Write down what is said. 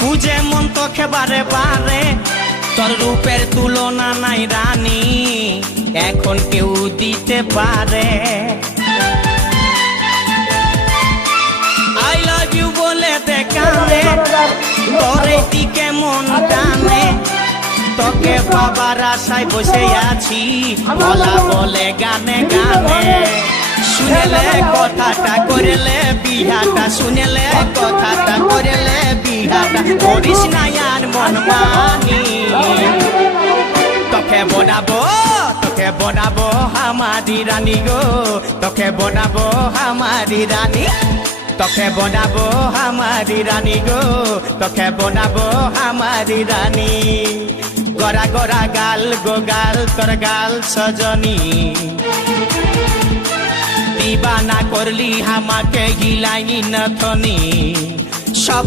খুঁজে মন তোকে বারে বারে, তোর রূপের তুলনা নাই রানী, এখন কেউ দিতে পারে। আই লাভ ইউ বলে দেখানে, তোর দিকে মন টানে, তোকে বাবার আশায় বসে আছি, বলা বলে গানে গানে। শুনেলে কথাটা করেলে বিহাটা, শুনেলে কথাটা করেলে বিহাটা, করিস না আর মন মানি। তোকে বনাবো আমারি রানী গো, তোকে বনাবো আমারি রানী, তোকে বনাবো আমারি রানী গো, তোকে বনাবো আমারি রানী। গড়া গড়া গাল গো গাল, তোর গাল সজনী, দিবানা করলি আমাকে গিলাইনি নথনি। সব